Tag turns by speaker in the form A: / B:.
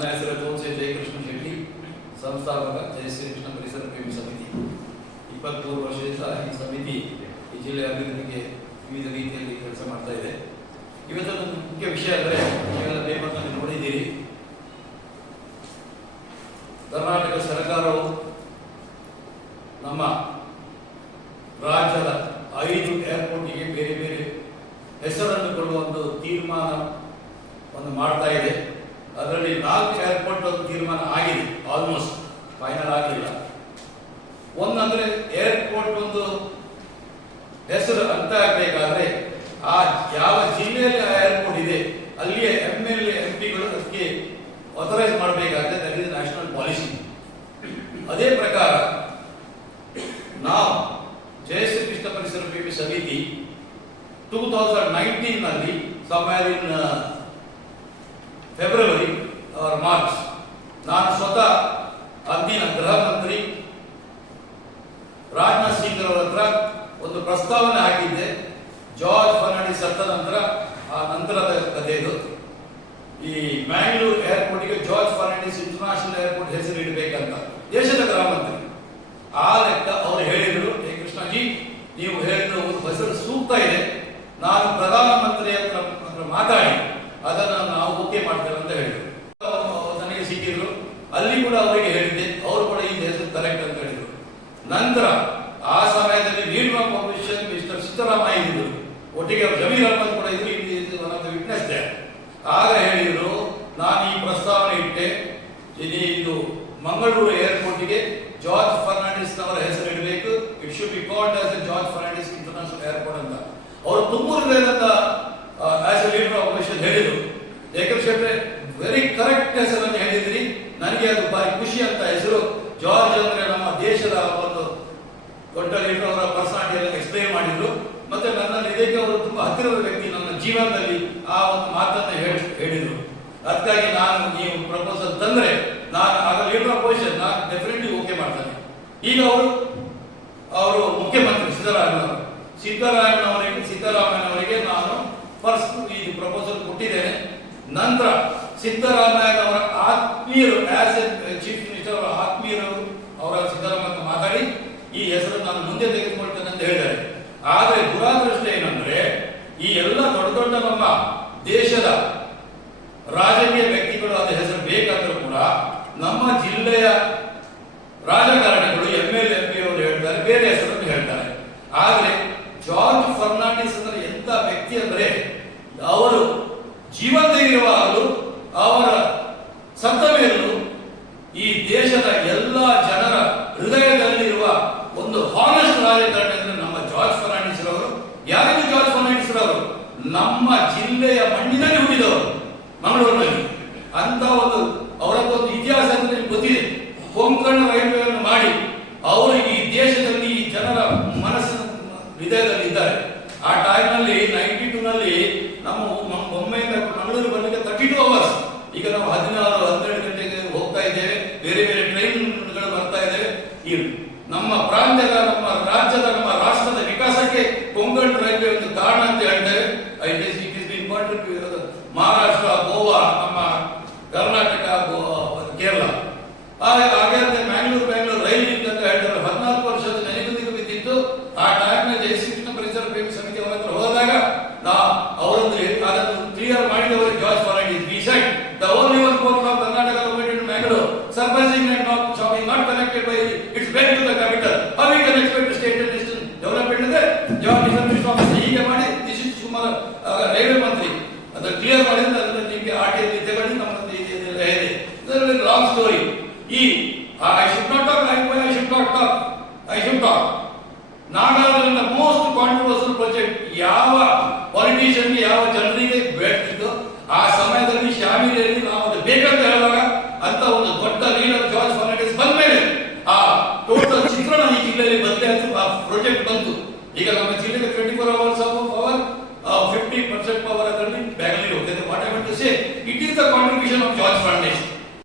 A: ನನ್ನ ಹೆಸರು ಜಯಕೃಷ್ಣ ಶೆಟ್ಟಿ ಸಂಸ್ಥಾಪಕ ಜಯಶ್ರೀಕೃಷ್ಣ ಪರಿಸರ ಪ್ರೇಮಿ ಸಮಿತಿ ಇಪ್ಪತ್ತ್ಮೂರು ವರ್ಷದಿಂದ ಈ ಸಮಿತಿ ಈ ಜಿಲ್ಲೆಯ ಅಭಿವೃದ್ಧಿಗೆ ವಿವಿಧ ರೀತಿಯಲ್ಲಿ ಕೆಲಸ ಮಾಡ್ತಾ ಇದೆ. ಇವತ್ತೊಂದು ಮುಖ್ಯ ವಿಷಯ ಅಂದರೆ, ನೀವೆಲ್ಲ ಪೇಪರ್ನಲ್ಲಿ ನೋಡಿದ್ದೀರಿ. ಕರ್ನಾಟಕ ಸರ್ಕಾರವು ನಮ್ಮ ರಾಜ್ಯದ ಐದು ಏರ್ಪೋರ್ಟಿಗೆ ಬೇರೆ ಬೇರೆ ಹೆಸರನ್ನು ಕೊಡುವ ಒಂದು ತೀರ್ಮಾನವನ್ನು ಮಾಡ್ತಾ ಇದೆ. ಅದರಲ್ಲಿ ನಾಲ್ಕು ಏರ್ಪೋರ್ಟ್ ತೀರ್ಮಾನ ಆಗಿದೆ ಆಲ್ಮೋಸ್ಟ್ ಫೈನಲ್ ಆಗಿಲ್ಲ. ಒಂದಂದ್ರೆ ಏರ್ಪೋರ್ಟ್ ಒಂದು ಹೆಸರು ಅಂತ ಆಗಬೇಕಾದ್ರೆ, ಆ ಯಾವ ಜಿಲ್ಲೆಯಲ್ಲಿ ಆ ಏರ್ಪೋರ್ಟ್ ಇದೆ, ಅಲ್ಲಿಯೇ ಎಂ ಎಲ್ ಎ ಪಿಗಳು ಅದಕ್ಕೆ ಆಥರೈಸ್ ಮಾಡಬೇಕಾದ್ರೆ ನ್ಯಾಷನಲ್ ಪಾಲಿಸಿ ಅದೇ ಪ್ರಕಾರ, ನಾವು ಜಯಶ್ರೀ ಕೃಷ್ಣ ಪರಿಸರ ಪ್ರೇಮಿ ಸಮಿತಿ ಟೂ ತೌಸಂಡ್ ನೈನ್ಟೀನ್ನಲ್ಲಿ ಫೆಬ್ರವರಿ ಆರ್ ಮಾರ್ಚ್. ನಾನು ಸ್ವತಃ ಅಂದಿನ ಗೃಹ ಮಂತ್ರಿ ರಾಜನಾಥ್ ಸಿಂಗ್ ಅವರ ಹತ್ರ ಒಂದು ಪ್ರಸ್ತಾವನೆ ಹಾಕಿದ್ದೆ. ಜಾರ್ಜ್ ಫರ್ನಾಂಡಿಸ್ ಸತ್ತ ನಂತರ, ಆ ನಂತರದ ಕಥೆ ಇದು ಈ ಮ್ಯಾಂಗ್ಳೂರ್ ಏರ್ಪೋರ್ಟ್ಗೆ ಜಾರ್ಜ್ ಫರ್ನಾಂಡಿಸ್ ಇಂಟರ್ನ್ಯಾಷನಲ್ ಏರ್ಪೋರ್ಟ್ ಹೆಸರು ಇಡಬೇಕಂತ. ದೇಶದ ಗೃಹ ಮಂತ್ರಿ. ಆ ಲೆಕ್ಕ ಅವರು ಹೇಳಿದರು ಹೇ ಕೃಷ್ಣಜಿ, ನೀವು ಹೇಳಿದ ಒಂದು ಹೆಸರು ಸೂಕ್ತ ಇದೆ. ನಾನು ಪ್ರಧಾನಮಂತ್ರಿ ಹತ್ರ ಮಾತಾಡಿ. ಅದನ್ನು ನಾವು ಓಕೆ ಮಾಡ್ತೇವೆ ಅಂತ ಹೇಳಿದರು. ಅವ್ರು ಅಲ್ಲಿ ಕೂಡ ಅವರಿಗೆ ಹೇಳಿದೆ ಅವರು ಕೂಡ ಈ ಹೆಸರು ಕರೆಕ್ಟ್ ಅಂತ ಹೇಳಿದರು. ನಂತರ ಆ ಸಮಯದಲ್ಲಿ ನೀಡುವ ಕಮಿಷನ್ ಮಿಸ್ಟರ್ ಸಿದ್ದರಾಮಯ್ಯ ಇದ್ದರು ಒಟ್ಟಿಗೆ ಜಮೀರ್ ಅಹಮದ್ ಕೂಡ ಇದ್ರು, ಇಲ್ಲಿ ವಿಟ್ನೆಸ್ ದೇ ಆಗ ಹೇಳಿದರು, ನಾನು ಈ ಪ್ರಸ್ತಾವನೆ ಇಟ್ಟೆ. ಇದು ಮಂಗಳೂರು ಏರ್ಪೋರ್ಟ್ಗೆ ಜಾರ್ಜ್ ಫರ್ನಾಂಡಿಸ್ ಅವರ ಹೆಸರು ಇಡಬೇಕು. It should be called as George Fernandes international airport ಅಂತ. ಅವರು ತುಮೂರಿನಿಂದ ಆಸ್ ಎ ಲೀಡರ್ ಆಪರೇಷನ್ ಹೇಳಿದರು. ಏಕರ್ ಶೆಟ್ರೆ ವೆರಿ ಕರೆಕ್ಟ್ ಹೆಸರನ್ನು ಹೇಳಿದ್ರಿ ನನಗೆ ಅದು ಬಾರಿ ಖುಷಿ ಅಂತ ಹೆಸರು ಜಾರ್ಜ್ ಅಂದ್ರೆ ನಮ್ಮ ದೇಶದ ಒಂದು ದೊಡ್ಡ ಲೀಡರ್ ಅವರ ಪರ್ಸನಾಲಿಟಿ ಎಕ್ಸ್ಪ್ಲೈನ್ ಮಾಡಿದ್ರು. ಮತ್ತೆ ನನ್ನ ಇದಕ್ಕೆ ಅವರು ತುಂಬಾ ಹತ್ತಿರದ ವ್ಯಕ್ತಿ ನನ್ನ ಜೀವನದಲ್ಲಿ ಆ ಒಂದು ಮಾತನ್ನ ಹೇಳಿ ಹೇಳಿದ್ರು. ಅದಕ್ಕಾಗಿ ನಾನು ನೀವು ಪ್ರಪೋಸಲ್ ತಂದ್ರೆ ನಾನು ಆಗ ಲೀಡರ್ ಪೊಸಿಷನ್ ನಾನು ಡೆಫಿನೆಟ್ಲಿ ಓಕೆ ಮಾಡ್ತೇನೆ. ಈಗ ಅವರು ಅವರು ಮುಖ್ಯಮಂತ್ರಿ ಸಿದ್ದರಾಮಯ್ಯ ಸಿದ್ದರಾಮಯ್ಯನವರಿಗೆ ಸಿದ್ದರಾಮಯ್ಯನವರಿಗೆ ನಾನು ಫಸ್ಟ್ ಈ ಪ್ರಪೋಸಲ್ ಕೊಟ್ಟಿದ್ದೇನೆ. ನಂತರ ಸಿದ್ದರಾಮಯ್ಯನವರ ಆತ್ಮೀಯರು ಆಸ್ ಎ ಚೀಫ್ ಮಿನಿಸ್ಟರ್ ಅವರ ಆತ್ಮೀಯರು ಅವರ ಸಿದ್ದರಾಮಯ್ಯ ಮಾತಾಡಿ, ಈ ಹೆಸರು ನಾನು ಮುಂದೆ ತೆಗೆದುಕೊಳ್ತೇನೆ ಅಂತ ಹೇಳಿದ್ದಾರೆ. ಆದರೆ ದುರಾದೃಷ್ಟ ಏನಂದ್ರೆ, ಈ ಎಲ್ಲ ದೊಡ್ಡ ದೊಡ್ಡ ನಮ್ಮ ದೇಶದ ರಾಜಕೀಯ ವ್ಯಕ್ತಿಗಳು ಅದ ಹೆಸರು ಬೇಕಾದರೂ ಕೂಡ ನಮ್ಮ ಜಿಲ್ಲೆಯ ರಾಜಕಾರಣಿಗಳು ಎಂ ಎಲ್ ಎಂ ಪಿ ಅವರು ಹೇಳ್ತಾರೆ ಬೇರೆ ಹೆಸರನ್ನು ಹೇಳ್ತಾರೆ ಆದ್ರೆ ಜಾರ್ಜ್ ಫರ್ನಾಂಡಿಸ್ ಅಂದ್ರೆ ಎಂತ ವ್ಯಕ್ತಿ ಅಂದ್ರೆ ಅವರು ಜೀವಂತವಿರುವಾಗಲೂ ಅವರ ಸಂತಮೆಯನ್ನು ಈ ದೇಶದ ಎಲ್ಲ ಜನರ ಹೃದಯದಲ್ಲಿರುವ ಒಂದು ಹಾನೆಸ್ಟ್ ರಾಜಕಾರಣಿ ಅಂದ್ರೆ ನಮ್ಮ ಜಾರ್ಜ್ ಫರ್ನಾಂಡಿಸ್ ರವರು, ಯಾರಿಗೂ ಜಾರ್ಜ್ ಫರ್ನಾಂಡಿಸ್ ರವರು, ನಮ್ಮ ಜಿಲ್ಲೆಯ ಮಣ್ಣಿನಲ್ಲಿ ಹುಟ್ಟಿದವರು, ಮಂಗಳೂರಿನಲ್ಲಿ. ಅಂತ ಒಂದು, ಅವರದ್ದೊಂದು ಇತಿಹಾಸ ಅಂತ ನಿಮ್ಗೆ ಗೊತ್ತಿದೆ. ಕೊಂಕಣ ರೈಲ್ವೆಯನ್ನು ಮಾಡಿ ಅವರು ಈ ದೇಶದಲ್ಲಿ ಈ ಜನರ ಮನಸ್ಸಿನ ಹೃದಯದಲ್ಲಿ ಇದ್ದಾರೆ ಆ ಟೈಮ್ನಲ್ಲಿ ನೈಂಟಿ ಟೂ ನಲ್ಲಿ ನಮ್ಮ ಮ- ಬೊಂಬೆಯಿಂದ ಮಂಗಳೂರು ಬರಲಿಕ್ಕೆ ತರ್ಟಿ ಟೂ ಅವರ್ಸ್ ಈಗ ನಾವು ಹದಿನಾರು, ಹನ್ನೆರಡು ಗಂಟೆಗೆ ಹೋಗ್ತಾ ಇದ್ದೇವೆ. ಬೇರೆ ಬೇರೆ ಟ್ರೈನ್ಗಳು ಬರ್ತಾ ಇದ್ದೇವೆ. ಈ ನಮ್ಮ ಪ್ರಾಂತ್ಯದ, ನಮ್ಮ ರಾಜ್ಯದ, ನಮ್ಮ ರಾಷ್ಟ್ರದ ವಿಕಾಸಕ್ಕೆ ಕೊಂಕಣ್ ರೈಲ್ವೆ ಒಂದು ಕಾರಣ ಅಂತ ಹೇಳ್ತೇವೆ is it is been Maharashtra, Goa, ನಮ್ಮ ಕರ್ನಾಟಕ ಗೋ- ಕೇರಳ ಹಾಗೆ ಹಾಗಾದ್ರೆ ಮ್ಯಾಂಗ್ಳೂರು ಬ್ಯಾಂಗ್ಳೂರು ರೈಲ್ ಲಿಂಕ್ ಅಂತ ಹೇಳ್ತಾರೆ ಹದಿನಾಲ್ಕು ವರ್ಷದ ನೆನೆಗುದಿಗೆ ಬಿದ್ದಿತ್ತು ಆ ಟೈಮ್ನ ಜಯಶ್ರೀಕೃಷ್ಣ ಪರಿಸರ ಪ್ರೇಮಿ ಸಮಿತಿ ಅವರ ಹತ್ರ ಹೋದಾಗ ನಾ ಅವರೊಂದು ಹೇಳಿ- ಅದನ್ನು ಕ್ಲಿಯರ್ ಮಾಡಿದವರು George Fernandes we said the only one port of Karnataka located Mangalore surprising and not shopping not connected by it's been to the capital how we can expect state and distance development ಇದೆ George information office ಹೀಗೆ ಮಾಡಿ this is Kumar ಆಗ railway ಮಂತ್ರಿ ಅದನ್ನು clear ಮಾಡಿದ್ರೆ ಅದರಲ್ಲಿ ನಿಮಗೆ R T ತಗೊಳ್ಳಿ ನಮ್ಮ ಇದೆಲ್ಲ ಇದೆ ಇದರಲ್ಲಿ ಲಾಂಗ್ ಸ್ಟೋರಿ ಈ I should not talk I I should not talk I should talk Nagaland most controversial project ಯಾವ ಪಾಲಿಟಿಷಿಯನ್ ಯಾವ ಜನರಿಗೆ ಬೇಡ್ತಿದ್ದು ಆ ಸಮಯದಲ್ಲಿ ಶಾಮಿಲಿಯಲ್ಲಿ ನಾವು ಅದು ಬೇಕಂತ ಹೇಳುವಾಗ ಅಂತ ಒಂದು ದೊಡ್ಡ ಲೀಡರ್ ಜಾರ್ಜ್ ಫರ್ನಾಂಡಿಸ್ ಬಂದ ಮೇಲೆ ಆ ಟೋಟಲ್ ಚಿತ್ರಣ ಈ ಜಿಲ್ಲೆಯಲ್ಲಿ ಬದಲಾಯಿತು ಆ ಪ್ರಾಜೆಕ್ಟ್ ಬಂತು. ಈಗ ನಮ್ಮ ಜಿಲ್ಲೆಗೆ twenty four hours 20% power other than Bangalore. Then what I want to say, it is the contribution of George Foundation.